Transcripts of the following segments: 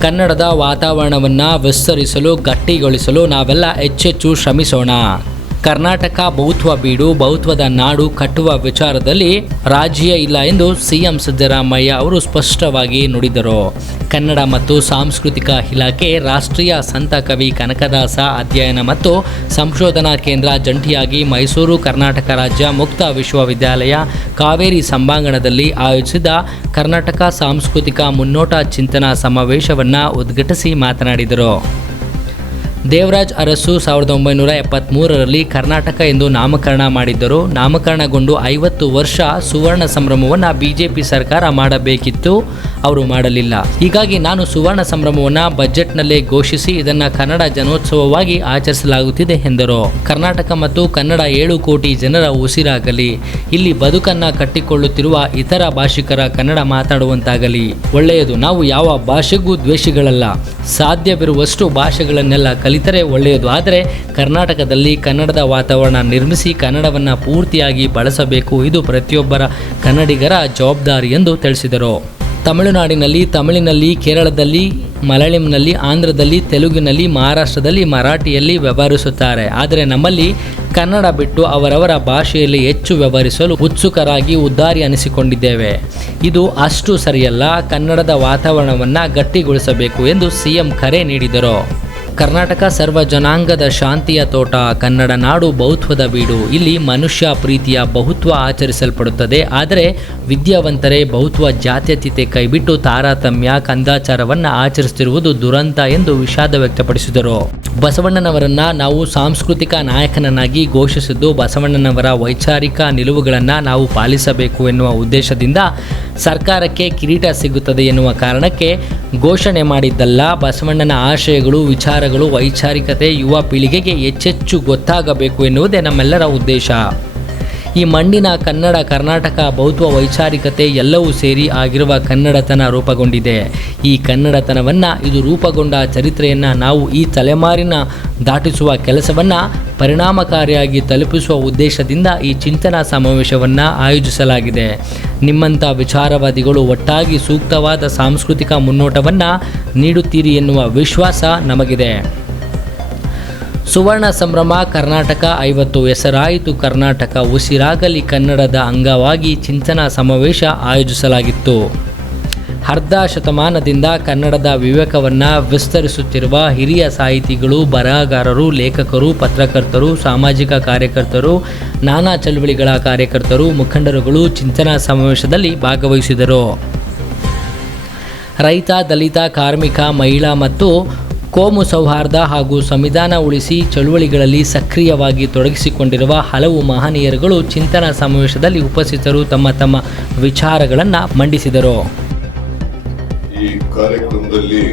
ಕನ್ನಡದ ವಾತಾವರಣವನ್ನು ವಿಸ್ತರಿಸಲು ಗಟ್ಟಿಗೊಳಿಸಲು ನಾವೆಲ್ಲ ಹೆಚ್ಚೆಚ್ಚು ಶ್ರಮಿಸೋಣ. ಕರ್ನಾಟಕ ಬಹುತ್ವ ಬೀಡು ಬಹುತ್ವದ ನಾಡು ಕಟ್ಟುವ ವಿಚಾರದಲ್ಲಿ ರಾಜ್ಯ ಇಲ್ಲ ಎಂದು ಸಿಎಂ ಸಿದ್ದರಾಮಯ್ಯ ಅವರು ಸ್ಪಷ್ಟವಾಗಿ ನುಡಿದರು. ಕನ್ನಡ ಮತ್ತು ಸಾಂಸ್ಕೃತಿಕ ಇಲಾಖೆ ರಾಷ್ಟ್ರೀಯ ಸಂತ ಕವಿ ಕನಕದಾಸ ಅಧ್ಯಯನ ಮತ್ತು ಸಂಶೋಧನಾ ಕೇಂದ್ರ ಜಂಟಿಯಾಗಿ ಮೈಸೂರು, ಕರ್ನಾಟಕ ರಾಜ್ಯ ಮುಕ್ತ ವಿಶ್ವವಿದ್ಯಾಲಯ, ಕಾವೇರಿ ಸಭಾಂಗಣದಲ್ಲಿ ಆಯೋಜಿಸಿದ ಕರ್ನಾಟಕ ಸಾಂಸ್ಕೃತಿಕ ಮುನ್ನೋಟ ಚಿಂತನಾ ಸಮಾವೇಶವನ್ನು ಉದ್ಘಾಟಿಸಿ ಮಾತನಾಡಿದರು. ದೇವರಾಜ್ ಅರಸು ಸಾವಿರದ ಒಂಬೈನೂರ ಎಪ್ಪತ್ತ್ಮೂರರಲ್ಲಿ ಕರ್ನಾಟಕ ಎಂದು ನಾಮಕರಣ ಮಾಡಿದ್ದರು. ನಾಮಕರಣಗೊಂಡು ಐವತ್ತು ವರ್ಷ ಸುವರ್ಣ ಸಂಭ್ರಮವನ್ನು ಬಿಜೆಪಿ ಸರ್ಕಾರ ಮಾಡಬೇಕಿತ್ತು. ಅವರು ಮಾಡಲಿಲ್ಲ. ಹೀಗಾಗಿ ನಾನು ಸುವರ್ಣ ಸಂಭ್ರಮವನ್ನು ಬಜೆಟ್ನಲ್ಲೇ ಘೋಷಿಸಿ ಇದನ್ನು ಕನ್ನಡ ಜನೋತ್ಸವವಾಗಿ ಆಚರಿಸಲಾಗುತ್ತಿದೆ ಎಂದರು. ಕರ್ನಾಟಕ ಮತ್ತು ಕನ್ನಡ ಏಳು ಕೋಟಿ ಜನರ ಉಸಿರಾಗಲಿ. ಇಲ್ಲಿ ಬದುಕನ್ನು ಕಟ್ಟಿಕೊಳ್ಳುತ್ತಿರುವ ಇತರ ಭಾಷಿಕರ ಕನ್ನಡ ಮಾತಾಡುವಂತಾಗಲಿ. ಒಳ್ಳೆಯದು. ನಾವು ಯಾವ ಭಾಷೆಗೂ ದ್ವೇಷಿಗಳಲ್ಲ. ಸಾಧ್ಯವಿರುವಷ್ಟು ಭಾಷೆಗಳನ್ನೆಲ್ಲ ಕಲಿತರೆ ಒಳ್ಳೆಯದು. ಆದರೆ ಕರ್ನಾಟಕದಲ್ಲಿ ಕನ್ನಡದ ವಾತಾವರಣ ನಿರ್ಮಿಸಿ ಕನ್ನಡವನ್ನು ಪೂರ್ತಿಯಾಗಿ ಬಳಸಬೇಕು. ಇದು ಪ್ರತಿಯೊಬ್ಬರ ಕನ್ನಡಿಗರ ಜವಾಬ್ದಾರಿ ಎಂದು ತಿಳಿಸಿದರು. ತಮಿಳುನಾಡಿನಲ್ಲಿ, ತಮಿಳಿನಲ್ಲಿ, ಕೇರಳದಲ್ಲಿ, ಮಲಯಾಳಂನಲ್ಲಿ, ಆಂಧ್ರದಲ್ಲಿ, ತೆಲುಗಿನಲ್ಲಿ, ಮಹಾರಾಷ್ಟ್ರದಲ್ಲಿ ಮರಾಠಿಯಲ್ಲಿ ವ್ಯವಹರಿಸುತ್ತಾರೆ. ಆದರೆ ನಮ್ಮಲ್ಲಿ ಕನ್ನಡ ಬಿಟ್ಟು ಅವರವರ ಭಾಷೆಯಲ್ಲಿ ಹೆಚ್ಚು ವ್ಯವಹರಿಸಲು ಉತ್ಸುಕರಾಗಿ ಉದ್ದಾರಿ ಅನಿಸಿಕೊಂಡಿದ್ದೇವೆ. ಇದು ಅಷ್ಟು ಸರಿಯಲ್ಲ. ಕನ್ನಡದ ವಾತಾವರಣವನ್ನು ಗಟ್ಟಿಗೊಳಿಸಬೇಕು ಎಂದು ಸಿಎಂ ಕರೆ ನೀಡಿದರು. ಕರ್ನಾಟಕ ಸರ್ವ ಜನಾಂಗದ ಶಾಂತಿಯ ತೋಟ, ಕನ್ನಡ ನಾಡು ಬಹುತ್ವದ ಬೀಡು. ಇಲ್ಲಿ ಮನುಷ್ಯ ಪ್ರೀತಿಯ ಬಹುತ್ವ ಆಚರಿಸಲ್ಪಡುತ್ತದೆ. ಆದರೆ ವಿದ್ಯಾವಂತರೇ ಬಹುತ್ವ ಜಾತ್ಯತೀತೆ ಕೈಬಿಟ್ಟು ತಾರತಮ್ಯ, ಕಂದಾಚಾರವನ್ನು ಆಚರಿಸುತ್ತಿರುವುದು ದುರಂತ ಎಂದು ವಿಷಾದ ವ್ಯಕ್ತಪಡಿಸಿದರು. ಬಸವಣ್ಣನವರನ್ನ ನಾವು ಸಾಂಸ್ಕೃತಿಕ ನಾಯಕನನ್ನಾಗಿ ಘೋಷಿಸಿದ್ದು, ಬಸವಣ್ಣನವರ ವೈಚಾರಿಕ ನಿಲುವುಗಳನ್ನು ನಾವು ಪಾಲಿಸಬೇಕು ಎನ್ನುವ ಉದ್ದೇಶದಿಂದ ಸರ್ಕಾರಕ್ಕೆ ಕಿರೀಟ ಸಿಗುತ್ತದೆ ಎನ್ನುವ ಕಾರಣಕ್ಕೆ ಘೋಷಣೆ ಮಾಡಿದ್ದಲ್ಲ. ಬಸವಣ್ಣನ ಆಶಯಗಳು ವಿಚಾರಗಳು ವೈಚಾರಿಕತೆ ಯುವ ಪೀಳಿಗೆಗೆ ಹೆಚ್ಚೆಚ್ಚು ಗೊತ್ತಾಗಬೇಕು ಎನ್ನುವುದೇ ನಮ್ಮೆಲ್ಲರ ಉದ್ದೇಶ. ಈ ಮಣ್ಣಿನ ಕನ್ನಡ, ಕರ್ನಾಟಕ ಬೌದ್ಧ ವೈಚಾರಿಕತೆ ಎಲ್ಲವೂ ಸೇರಿ ಆಗಿರುವ ಕನ್ನಡತನ ರೂಪುಗೊಂಡಿದೆ. ಈ ಕನ್ನಡತನವನ್ನು, ಇದು ರೂಪುಗೊಂಡ ಚರಿತ್ರೆಯನ್ನು ನಾವು ಈ ತಲೆಮಾರಿನ ದಾಟಿಸುವ ಕೆಲಸವನ್ನು ಪರಿಣಾಮಕಾರಿಯಾಗಿ ತಲುಪಿಸುವ ಉದ್ದೇಶದಿಂದ ಈ ಚಿಂತನಾ ಸಮಾವೇಶವನ್ನು ಆಯೋಜಿಸಲಾಗಿದೆ. ನಿಮ್ಮಂಥ ವಿಚಾರವಾದಿಗಳು ಒಟ್ಟಾಗಿ ಸೂಕ್ತವಾದ ಸಾಂಸ್ಕೃತಿಕ ಮುನ್ನೋಟವನ್ನು ನೀಡುತ್ತೀರಿ ಎನ್ನುವ ವಿಶ್ವಾಸ ನಮಗಿದೆ. ಸುವರ್ಣ ಸಂಭ್ರಮ, ಕರ್ನಾಟಕ ಐವತ್ತು ಹೆಸರಾಯಿತು. ಕರ್ನಾಟಕ ಉಸಿರಾಗಲಿ ಕನ್ನಡದ ಅಂಗವಾಗಿ ಚಿಂತನಾ ಸಮಾವೇಶ ಆಯೋಜಿಸಲಾಗಿತ್ತು. ಅರ್ಧ ಶತಮಾನದಿಂದ ಕನ್ನಡದ ವಿವೇಕವನ್ನು ವಿಸ್ತರಿಸುತ್ತಿರುವ ಹಿರಿಯ ಸಾಹಿತಿಗಳು, ಬರಹಗಾರರು, ಲೇಖಕರು, ಪತ್ರಕರ್ತರು, ಸಾಮಾಜಿಕ ಕಾರ್ಯಕರ್ತರು, ನಾನಾ ಚಳುವಳಿಗಳ ಕಾರ್ಯಕರ್ತರು, ಮುಖಂಡರುಗಳು ಚಿಂತನಾ ಸಮಾವೇಶದಲ್ಲಿ ಭಾಗವಹಿಸಿದರು. ರೈತ, ದಲಿತ, ಕಾರ್ಮಿಕ, ಮಹಿಳಾ ಮತ್ತು ಕೋಮು ಸೌಹಾರ್ದ ಹಾಗೂ ಸಂವಿಧಾನ ಉಳಿಸಿ ಚಳುವಳಿಗಳಲ್ಲಿ ಸಕ್ರಿಯವಾಗಿ ತೊಡಗಿಸಿಕೊಂಡಿರುವ ಹಲವು ಮಹನೀಯರುಗಳು ಚಿಂತನಾ ಸಮಾವೇಶದಲ್ಲಿ ಉಪಸ್ಥಿತರು ತಮ್ಮ ತಮ್ಮ ವಿಚಾರಗಳನ್ನು ಮಂಡಿಸಿದರು. ಈ ಕಾರ್ಯಕ್ರಮದಲ್ಲಿ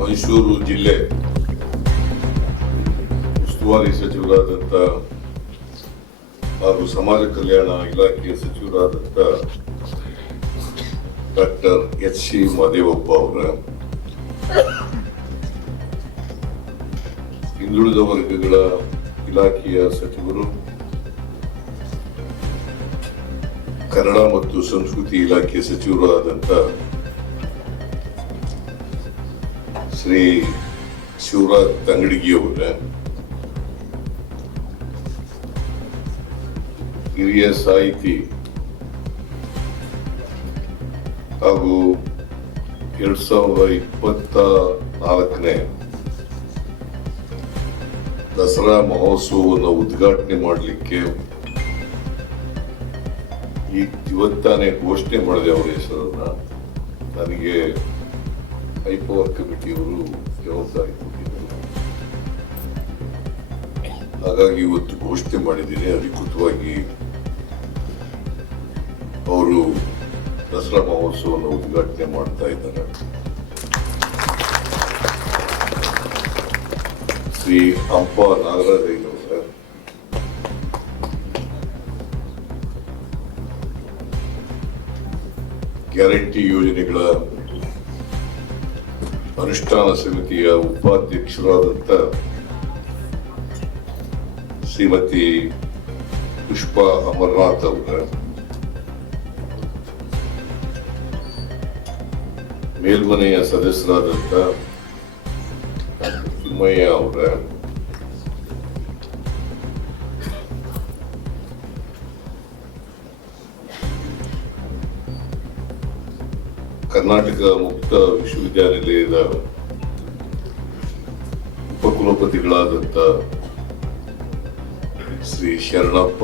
ಮೈಸೂರು ಜಿಲ್ಲೆ ಉಸ್ತುವಾರಿ ಸಚಿವರಾದಂಥ ಹಾಗೂ ಸಮಾಜ ಕಲ್ಯಾಣ ಇಲಾಖೆಯ ಸಚಿವರಾದಂಥ ಡಾಕ್ಟರ್ ಎಚ್ ಸಿ ಮಹದೇವಪ್ಪ ಅವರ ಹಿಂದುಳಿದ ವರ್ಗಗಳ ಇಲಾಖೆಯ ಸಚಿವರು, ಕನ್ನಡ ಮತ್ತು ಸಂಸ್ಕೃತಿ ಇಲಾಖೆ ಸಚಿವರಾದಂಥ ಶ್ರೀ ಶಿವರಾಜ್ ತಂಗಡಿಗಿಯವರ ಹಿರಿಯ ಸಾಹಿತಿ ಹಾಗೂ ಎರಡ್ ಸಾವಿರದ ಇಪ್ಪತ್ತ ನಾಲ್ಕನೇ ದಸರಾ ಮಹೋತ್ಸವವನ್ನು ಉದ್ಘಾಟನೆ ಮಾಡಲಿಕ್ಕೆ ಈ ಇವತ್ತಾನೆ ಘೋಷಣೆ ಮಾಡಿದೆ ಅವರ ಹೆಸರನ್ನ. ನನಗೆ ಹೈಪವರ್ ಕಮಿಟಿಯವರು ಜವಾಬ್ದಾರಿ ಕೊಟ್ಟಿದ್ದರು. ಹಾಗಾಗಿ ಇವತ್ತು ಘೋಷಣೆ ಮಾಡಿದ್ದೀನಿ. ಅಧಿಕೃತವಾಗಿ ಅವರು ದಸರಾ ಮಹೋತ್ಸವವನ್ನು ಉದ್ಘಾಟನೆ ಮಾಡ್ತಾ ಇದ್ದಾರೆ. ಶ್ರೀ ಹಂಪ ಸರ್. ಗ್ಯಾರಂಟಿ ಯೋಜನೆಗಳ ಅನುಷ್ಠಾನ ಸಮಿತಿಯ ಉಪಾಧ್ಯಕ್ಷರಾದಂಥ ಶ್ರೀಮತಿ ಪುಷ್ಪಾ ಅಮರನಾಥ್ ಅವರ. ಮೇಲ್ಮನೆಯ ಸದಸ್ಯರಾದಂತ ತಿಮ್ಮಯ್ಯ ಅವರ. ಕರ್ನಾಟಕ ಮುಕ್ತ ವಿಶ್ವವಿದ್ಯಾನಿಲಯದ ಉಪಕುಲಪತಿಗಳಾದಂತ ಶ್ರೀ ಶರಣಪ್ಪ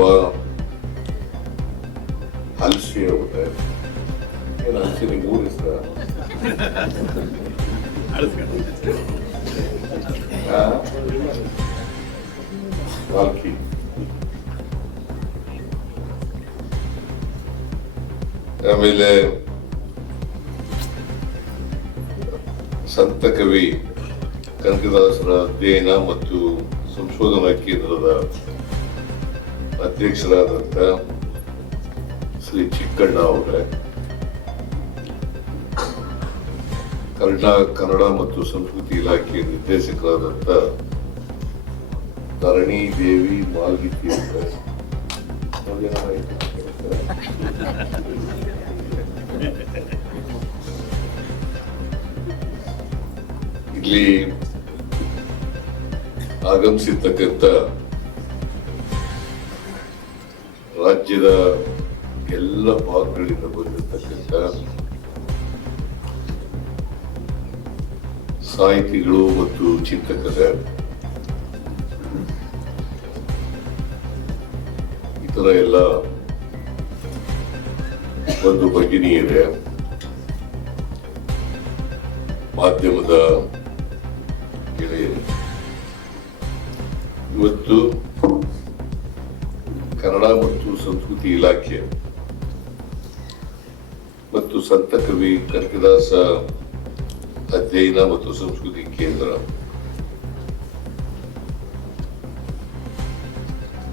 ಹಲ್ಸಿ ಅವರ. ಏನು ಹಲ್ಸಿ ನಿಮ್ಗೆ ಊರ ಹೆಸರ? ಆಮೇಲೆ ಸಂತ ಕವಿ ಕನಕದಾಸರ ಅಧ್ಯಯನ ಮತ್ತು ಸಂಶೋಧನಾ ಕೇಂದ್ರದ ಅಧ್ಯಕ್ಷರಾದಂತ ಶ್ರೀ ಚಿಕ್ಕಣ್ಣ ಅವರೇ. ಕನ್ನಡ ಕನ್ನಡ ಮತ್ತು ಸಂಸ್ಕೃತಿ ಇಲಾಖೆಯ ನಿರ್ದೇಶಕರಾದಂಥ ಧರಣಿ ದೇವಿ ಮಾಲ್ಗಿತಿ ಅಂತ. ಇಲ್ಲಿ ಆಗಮಿಸಿರ್ತಕ್ಕಂಥ ರಾಜ್ಯದ ಎಲ್ಲ ಭಾಗಗಳಿಂದ ಬಂದಿರತಕ್ಕಂಥ ಸಾಹಿತಿಗಳು ಮತ್ತು ಚಿಂತಕರ. ಇತರ ಎಲ್ಲ ಒಂದು ಭಗಿನಿಯರೇ ಮಾಧ್ಯಮದ ಗೆಳೆಯರು. ಇವತ್ತು ಕನ್ನಡ ಮತ್ತು ಸಂಸ್ಕೃತಿ ಇಲಾಖೆ ಮತ್ತು ಸಂತ ಕವಿ ಕನಕದಾಸ ಅಧ್ಯಯನ ಮತ್ತು ಸಂಸ್ಕೃತಿ ಕೇಂದ್ರ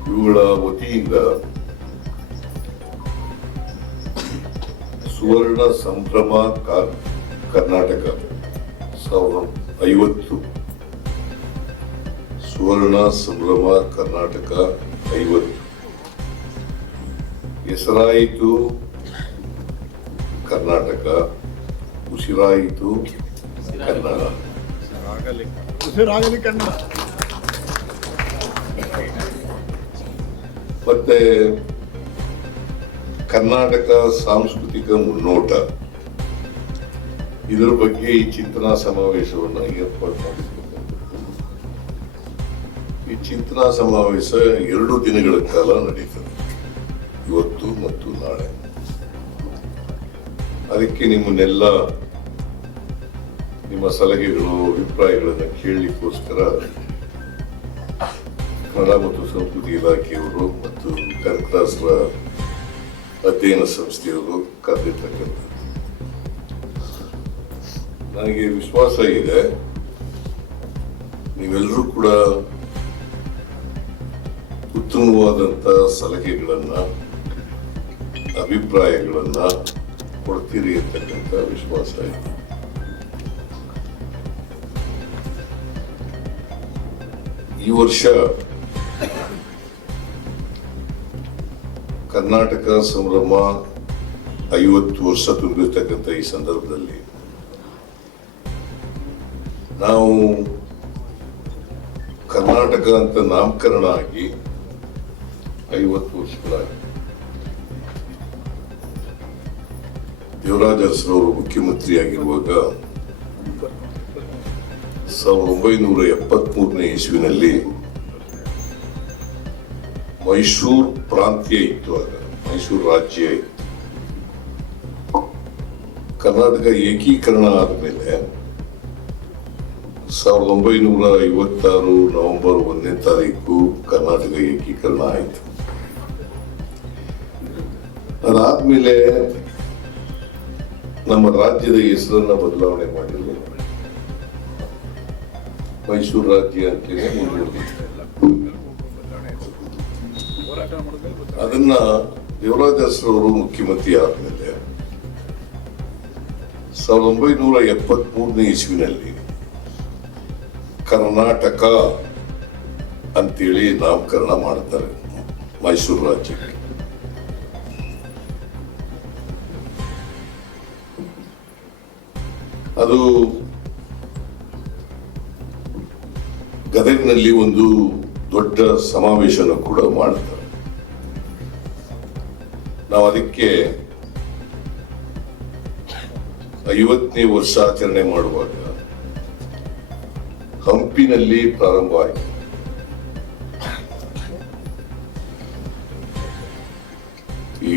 ಇವುಗಳ ವತಿಯಿಂದ ಸುವರ್ಣ ಸಂಭ್ರಮ ಕರ್ನಾಟಕ ಸಾವಿರದ ಐವತ್ತು ಸುವರ್ಣ ಸಂಭ್ರಮ ಕರ್ನಾಟಕ ಐವತ್ತು ಹೆಸರಾಯಿತು ಕರ್ನಾಟಕ ಉಸಿರಾಯಿತು ಕನ್ನಡ ಮತ್ತೆ ಕರ್ನಾಟಕ ಸಾಂಸ್ಕೃತಿಕ ಮುನ್ನೋಟ, ಇದರ ಬಗ್ಗೆ ಈ ಚಿಂತನಾ ಸಮಾವೇಶವನ್ನು ಏರ್ಪಾಡು ಮಾಡಿದ್ದೇವೆ ಈ ಚಿಂತನಾ ಸಮಾವೇಶ ಎರಡು ದಿನಗಳ ಕಾಲ ನಡೀತದೆ. ಇವತ್ತು ಮತ್ತು ನಾಳೆ. ಅದಕ್ಕೆ ನಿಮ್ಮನ್ನೆಲ್ಲ ನಿಮ್ಮ ಸಲಹೆಗಳು, ಅಭಿಪ್ರಾಯಗಳನ್ನು ಕೇಳಲಿಕ್ಕೋಸ್ಕರ ಕನ್ನಡ ಮತ್ತು ಸಂಸ್ಕೃತಿ ಇಲಾಖೆಯವರು ಮತ್ತು ಕನಕದಾಸರ ಅಧ್ಯಯನ ಸಂಸ್ಥೆಯವರು ಕರೆದಿರ್ತಕ್ಕಂಥದ್ದು. ನನಗೆ ವಿಶ್ವಾಸ ಇದೆ, ನೀವೆಲ್ಲರೂ ಕೂಡ ಉತ್ತಮವಾದಂಥ ಸಲಹೆಗಳನ್ನ, ಅಭಿಪ್ರಾಯಗಳನ್ನ ಕೊಡ್ತೀರಿ ಅಂತಕ್ಕಂಥ ವಿಶ್ವಾಸ ಇದೆ. ಈ ವರ್ಷ ಕರ್ನಾಟಕ ಸಂಭ್ರಮ ಐವತ್ತು ವರ್ಷ ತುಂಬಿರ್ತಕ್ಕಂಥ ಈ ಸಂದರ್ಭದಲ್ಲಿ ನಾವು ಕರ್ನಾಟಕ ಅಂತ ನಾಮಕರಣ ಆಗಿ ಐವತ್ತು ವರ್ಷಗಳಾಗಿ ದೇವರಾಜ ಅರಸರವರು ಮುಖ್ಯಮಂತ್ರಿಯಾಗಿರುವಾಗ ಸಾವಿರದ ಒಂಬೈನೂರ ಎಪ್ಪತ್ಮೂರನೇ ಇಸುವಿನಲ್ಲಿ ಮೈಸೂರು ಪ್ರಾಂತ್ಯ ಇತ್ತು ಆಗ. ಮೈಸೂರು ರಾಜ್ಯ ಇತ್ತು. ಕರ್ನಾಟಕ ಏಕೀಕರಣ ಆದಮೇಲೆ ಸಾವಿರದ ಒಂಬೈನೂರ ಐವತ್ತಾರು ನವೆಂಬರ್ ಒಂದನೇ ತಾರೀಕು ಕರ್ನಾಟಕ ಏಕೀಕರಣ ಆಯಿತು. ಅದಾದ್ಮೇಲೆ ನಮ್ಮ ರಾಜ್ಯದ ಹೆಸರನ್ನ ಬದಲಾವಣೆ ಮಾಡಿರಲಿಲ್ಲ ಮೈಸೂರು ರಾಜ್ಯ ಅಂತೇಳಿ ಮುಂದುವರೆದಿತ್ತು ಅದನ್ನ ದೇವರಾಜ ಅರಸರವರು ಮುಖ್ಯಮಂತ್ರಿ ಆದ್ಮೇಲೆ ಸಾವಿರದ ಒಂಬೈನೂರ ಎಪ್ಪತ್ಮೂರನೇ ಇಸ್ವಿನಲ್ಲಿ ಕರ್ನಾಟಕ ಅಂತೇಳಿ ನಾಮಕರಣ ಮಾಡ್ತಾರೆ ಮೈಸೂರು ರಾಜ್ಯಕ್ಕೆ. ಅದು ಗದಗ್ನಲ್ಲಿ ಒಂದು ದೊಡ್ಡ ಸಮಾವೇಶನ ಕೂಡ ಮಾಡ್ತಾರೆ. ನಾವು ಅದಕ್ಕೆ ಐವತ್ತನೇ ವರ್ಷಾಚರಣೆ ಮಾಡುವಾಗ ಹಂಪಿನಲ್ಲಿ ಪ್ರಾರಂಭ ಆಯಿತು. ಈ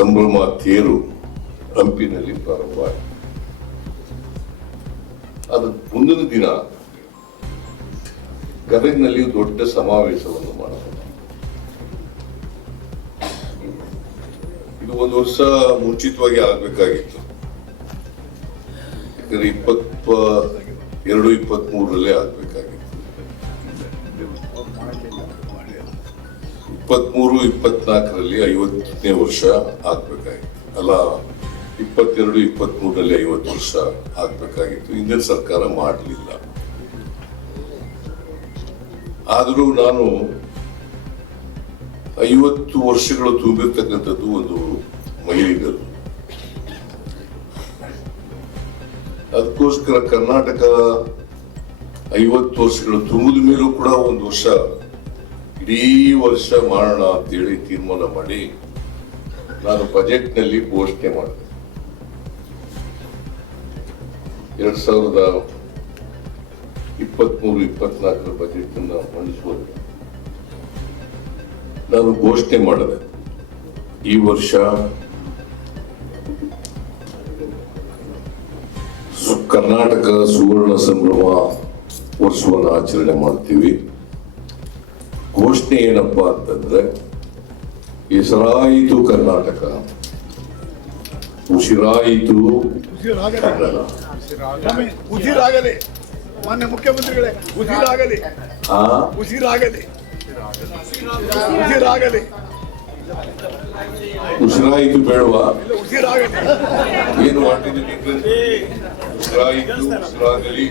ಸಂಭ್ರಮ ತೇರು ಹಂಪಿನಲ್ಲಿ ಪ್ರಾರಂಭ ಆಯಿತು. ಅದು ಮುಂದಿನ ದಿನ ಗದಗ್ನಲ್ಲಿ ದೊಡ್ಡ ಸಮಾವೇಶವನ್ನು ಮಾಡಬಹುದು. ಇದು ಒಂದು ವರ್ಷ ಮುಂಚಿತವಾಗಿ ಆಗ್ಬೇಕಾಗಿತ್ತು. ಯಾಕಂದ್ರೆ ಇಪ್ಪತ್ತ ಎರಡು ಇಪ್ಪತ್ತ್ ಮೂರರಲ್ಲೇ ಆಗ್ಬೇಕಾಗಿತ್ತು. ಇಪ್ಪತ್ಮೂರು ಇಪ್ಪತ್ನಾಲ್ಕರಲ್ಲಿ ಐವತ್ತನೇ ವರ್ಷ ಆಗ್ಬೇಕಾಗಿತ್ತು. ಅಲ್ಲ, ಇಪ್ಪತ್ತೆರಡು ಇಪ್ಪತ್ಮೂರರಲ್ಲಿ ಐವತ್ತು ವರ್ಷ ಆಗ್ಬೇಕಾಗಿತ್ತು. ಹಿಂದಿನ ಸರ್ಕಾರ ಮಾಡಲಿಲ್ಲ. ಆದರೂ ನಾನು ಐವತ್ತು ವರ್ಷಗಳು ತುಂಬಿರ್ತಕ್ಕಂಥದ್ದು ಒಂದು ಮಹಿಳೆಯರು. ಅದಕ್ಕೋಸ್ಕರ ಕರ್ನಾಟಕ ಐವತ್ತು ವರ್ಷಗಳು ತುಂಬಿದ ಮೇಲೂ ಕೂಡ ಒಂದು ವರ್ಷ ಇಡೀ ವರ್ಷ ಮಾಡೋಣ ಅಂತೇಳಿ ತೀರ್ಮಾನ ಮಾಡಿ ನಾನು ಬಜೆಟ್ನಲ್ಲಿ ಘೋಷಣೆ ಮಾಡಿದೆ ಎರಡ್ ಸಾವಿರದ ಇಪ್ಪತ್ಮೂರು ಇಪ್ಪತ್ನಾಲ್ಕರ ಬಜೆಟ್ ಅನ್ನು ಮಂಡಿಸುವಾಗ ನಾನು ಘೋಷಣೆ ಮಾಡಿದೆ ಈ ವರ್ಷ ಕರ್ನಾಟಕ ಸುವರ್ಣ ಸಂಭ್ರಮ ವರ್ಷವನ್ನು ಆಚರಣೆ ಮಾಡ್ತೀವಿ. ಘೋಷಣೆ ಏನಪ್ಪಾ ಅಂತಂದ್ರೆ ಹೆಸರಾಯಿತು ಕರ್ನಾಟಕ ಉಸಿರಾಯಿತು ಕನ್ನಡ. ಮಾನ್ಯ ಮುಖ್ಯಮಂತ್ರಿಗಳೇ ಉಸಿರಾಗಲಿ. ಆ? ಉಸಿರಾಗಲಿ. ಉಸಿರಾಗಲಿ. ಉಸಿರಾಯಿತು ಬೇಡವಾ? ಉಸಿರಾಗಲಿ. ಏನು ಮಾಡಿದ್ದೀವಿ ಉಸಿರಾಯಿತು ಉಸಿರಾಗಲಿ.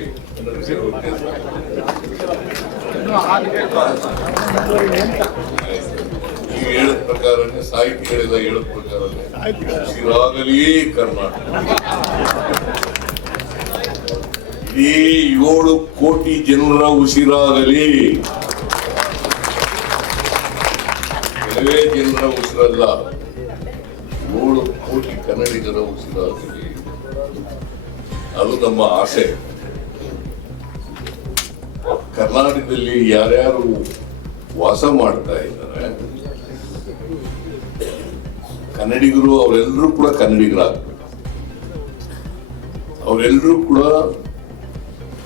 ನೀವು ಹೇಳಿದ ಪ್ರಕಾರನೇ ಸಾಹಿತಿಗಳೆಲ್ಲ ಹೇಳಿದ ಪ್ರಕಾರನೇ. ಉಸಿರಾಗಲಿ ಕರ್ನಾಟಕ. ಈ ಏಳು ಕೋಟಿ ಜನರ ಉಸಿರಾಗಲಿ. ಜನರ ಉಸಿರಲ್ಲ. ಏಳು ಕೋಟಿ ಕನ್ನಡಿಗರ ಉಸಿರಾಗಲಿ. ಅದು ನಮ್ಮ ಆಸೆ. ಕರ್ನಾಟಕದಲ್ಲಿ ಯಾರ್ಯಾರು ವಾಸ ಮಾಡ್ತಾ ಇದ್ದಾರೆ, ಕನ್ನಡಿಗರು ಅವರೆಲ್ಲರೂ ಕೂಡ ಕನ್ನಡಿಗರಾಗ್ಬೇಕು. ಅವರೆಲ್ಲರೂ ಕೂಡ